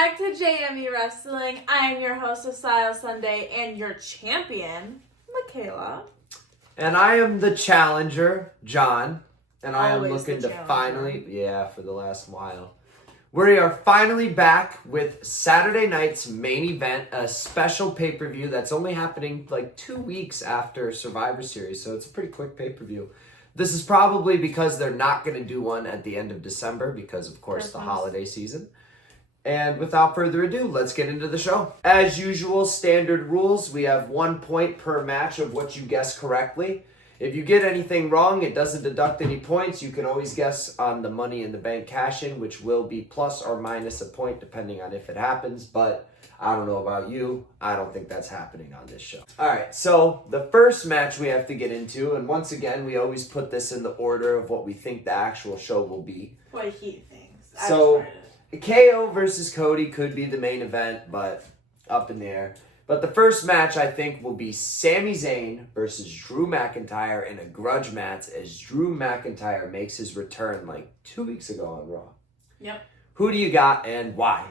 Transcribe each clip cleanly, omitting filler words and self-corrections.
back to JME Wrestling. I am your host of Style Sunday and your champion, Michaela. And I am the challenger, John. And I am Always looking the to challenger. for the last while. We are finally back with Saturday night's main event, a special pay-per-view that's only happening like 2 weeks after Survivor Series, so it's a pretty quick pay-per-view. This is probably because they're not going to do one at the end of December because, of course, Christmas. the holiday season. And without further ado, let's get into the show. As usual, standard rules. We have 1 point per match of what you guess correctly. If you get anything wrong, it doesn't deduct any points. You can always guess on the Money in the Bank cash-in, which will be plus or minus a point depending on if it happens. But I don't know about you. I don't think that's happening on this show. All right, so the first match we have to get into, and once again, we always put this in the order of what we think the actual show will be. What he thinks. So, KO versus Cody could be the main event, but up in the air. But the first match, I think, will be Sami Zayn versus Drew McIntyre in a grudge match as Drew McIntyre makes his return like 2 weeks ago on Raw. Yep. Who do you got and why?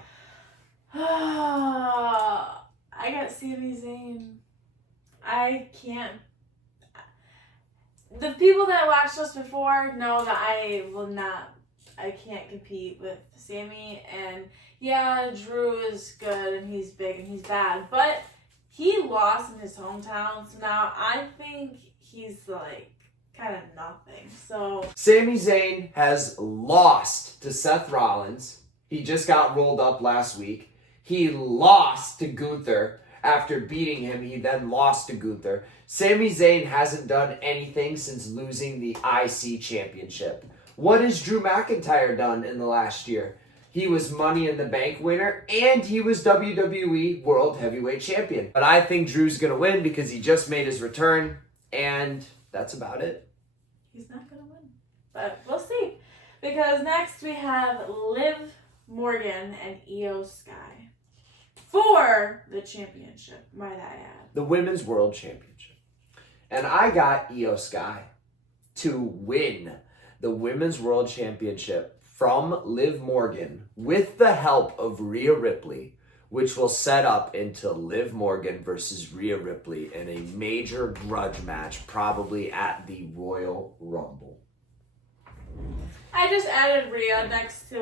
I got Sami Zayn. I can't. The people that watched us before know that I can't compete with Sami. And yeah, Drew is good and he's big and he's bad, but he lost in his hometown, so now I think he's like kind of nothing. So Sami Zayn has lost to Seth Rollins. He just got rolled up last week. He lost to Gunther. After beating him, he then lost to Gunther. Sami Zayn hasn't done anything since losing the IC championship. What has Drew McIntyre done in the last year? He was Money in the Bank winner, and he was WWE World Heavyweight Champion. But I think Drew's going to win because he just made his return, and that's about it. He's not going to win, but we'll see. Because next we have Liv Morgan and Io Sky for the championship, might I add. The Women's World Championship. And I got Io Sky to win the Women's World Championship from Liv Morgan with the help of Rhea Ripley, which will set up into Liv Morgan versus Rhea Ripley in a major grudge match, probably at the Royal Rumble. I just added Rhea next to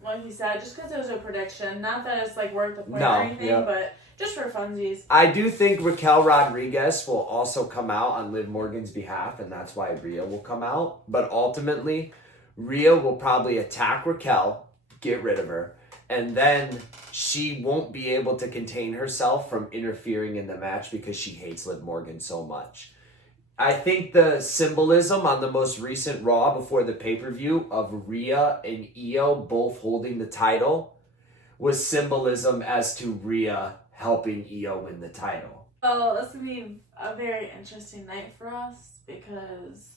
what he said, just because it was a prediction. Not that it's like worth a point or anything, but just for funsies. I do think Raquel Rodriguez will also come out on Liv Morgan's behalf, and that's why Rhea will come out. But ultimately, Rhea will probably attack Raquel, get rid of her, and then she won't be able to contain herself from interfering in the match because she hates Liv Morgan so much. I think the symbolism on the most recent Raw before the pay-per-view of Rhea and Io both holding the title was symbolism as to Rhea helping Io win the title. Well, this would be a very interesting night for us because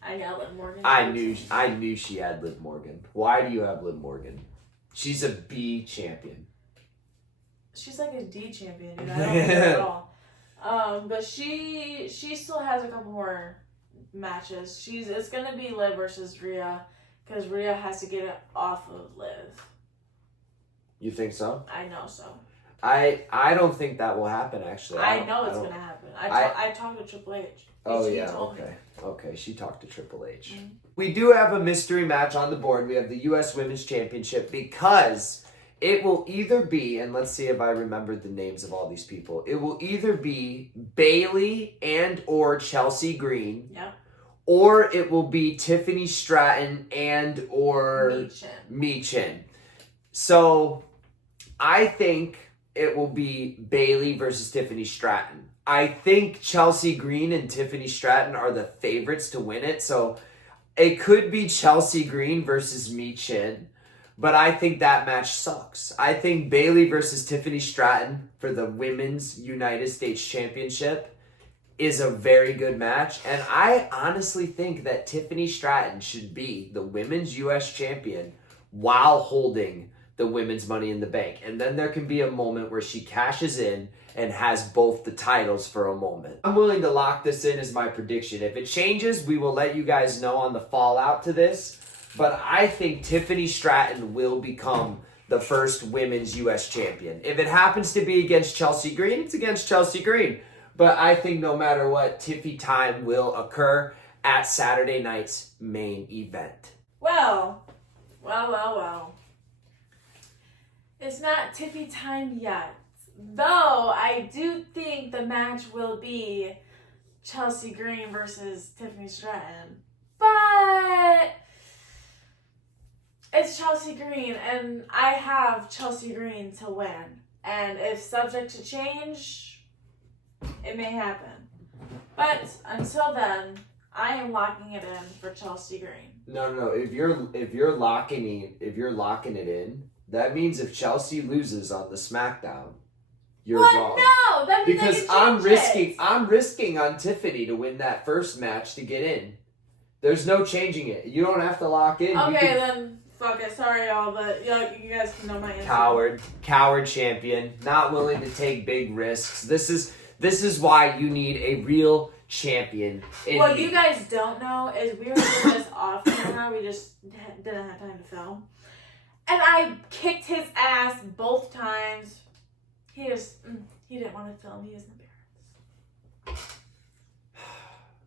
I got Liv Morgan. I knew she had Liv Morgan. Why do you have Liv Morgan? She's a B champion. She's like a D champion, dude. I don't know her at all. But she still has a couple more matches. It's gonna be Liv versus Rhea because Rhea has to get it off of Liv. You think so? I know so. I don't think that will happen, actually. I know it's going to happen. I talked to Triple H. Oh, He yeah, told me. Okay, she talked to Triple H. Mm-hmm. We do have a mystery match on the board. We have the U.S. Women's Championship because it will either be, and let's see if I remembered the names of all these people. It will either be Bayley and or Chelsea Green. Yep. Or it will be Tiffany Stratton and or Michin. So I think it will be Bayley versus Tiffany Stratton. I think Chelsea Green and Tiffany Stratton are the favorites to win it. So it could be Chelsea Green versus Michin. But I think that match sucks. I think Bayley versus Tiffany Stratton for the Women's United States Championship is a very good match. And I honestly think that Tiffany Stratton should be the Women's U.S. Champion while holding the Women's Money in the Bank. And then there can be a moment where she cashes in and has both the titles for a moment. I'm willing to lock this in as my prediction. If it changes, we will let you guys know on the fallout to this. But I think Tiffany Stratton will become the first women's U.S. champion. If it happens to be against Chelsea Green, it's against Chelsea Green. But I think no matter what, Tiffy time will occur at Saturday night's main event. Well. It's not Tiffy time yet. Though I do think the match will be Chelsea Green versus Tiffany Stratton. But it's Chelsea Green, and I have Chelsea Green to win. And if subject to change, it may happen. But until then, I am locking it in for Chelsea Green. No. If you're locking it in, that means if Chelsea loses on the SmackDown, you're wrong. No, that means because I'm risking on Tiffany to win that first match to get in. There's no changing it. You don't have to lock in. Okay, then fuck it. Sorry, y'all, but you guys can know my answer. Coward champion, not willing to take big risks. This is why you need a real champion. What you guys don't know is we were doing this off camera. We just didn't have time to film, and I kicked his ass both times. He didn't want to film. He was embarrassed.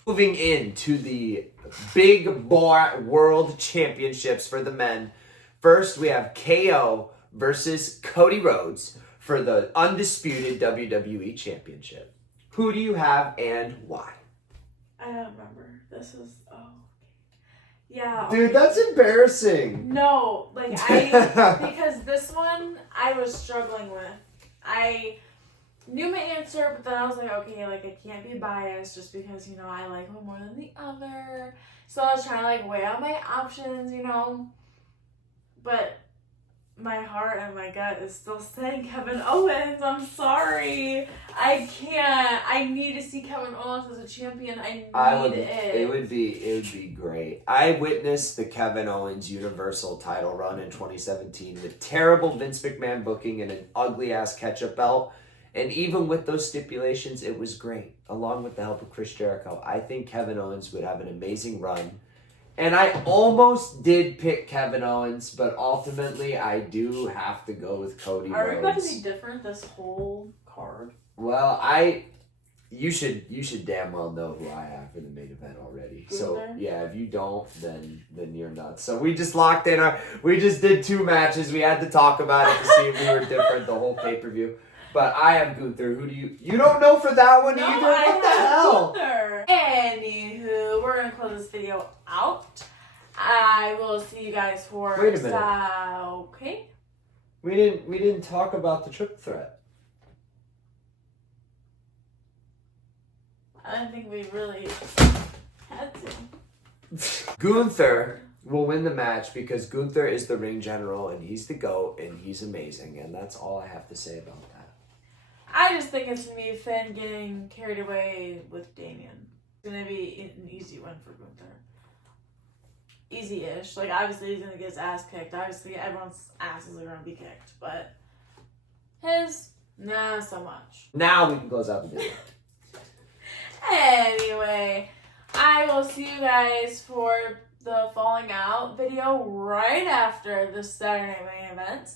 Moving into the Big Boy World Championships for the men. First, we have KO versus Cody Rhodes for the undisputed WWE Championship. Who do you have and why? I don't remember. This is yeah. Dude, that's embarrassing. No, because this one I was struggling with. I knew my answer, but then I was like, okay, I can't be biased just because, I like one more than the other. So I was trying to, weigh out my options, But my heart and my gut is still saying Kevin Owens. I'm sorry. I can't. I need to see Kevin Owens as a champion. I need it. It would be great. I witnessed the Kevin Owens Universal title run in 2017 with terrible Vince McMahon booking and an ugly-ass ketchup belt. And even with those stipulations, it was great, along with the help of Chris Jericho. I think Kevin Owens would have an amazing run. And I almost did pick Kevin Owens, but ultimately I do have to go with Cody Rhodes. Are we about to be different this whole card? Well, you should damn well know who I have for the main event already. So yeah, if you don't, then you're nuts. So we just locked in we just did 2 matches. We had to talk about it to see if we were different the whole pay-per-view. But I have Gunther. Who do you don't know for that one either? What the hell? Gunther. Anywho, we're gonna close this video out. I will see you guys for Wait a minute. Okay. We didn't talk about the triple threat. I don't think we really had to. Gunther will win the match because Gunther is the ring general and he's the GOAT and he's amazing, and that's all I have to say about that. I just think it's gonna be Finn getting carried away with Damian. It's gonna be an easy win for Gunther. Easy-ish. Obviously he's gonna get his ass kicked. Obviously everyone's asses are gonna be kicked, but his, nah, so much. Now we can close out the video. Anyway, I will see you guys for the Falling Out video right after the Saturday main event.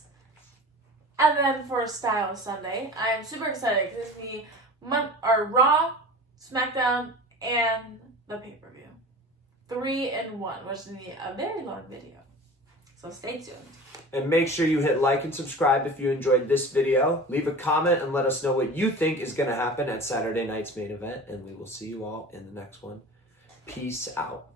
And then for Style Sunday, I am super excited because it's me Raw, SmackDown, and the pay-per-view. 3 in 1, which is going to be a very long video. So stay tuned. And make sure you hit like and subscribe if you enjoyed this video. Leave a comment and let us know what you think is going to happen at Saturday night's main event. And we will see you all in the next one. Peace out.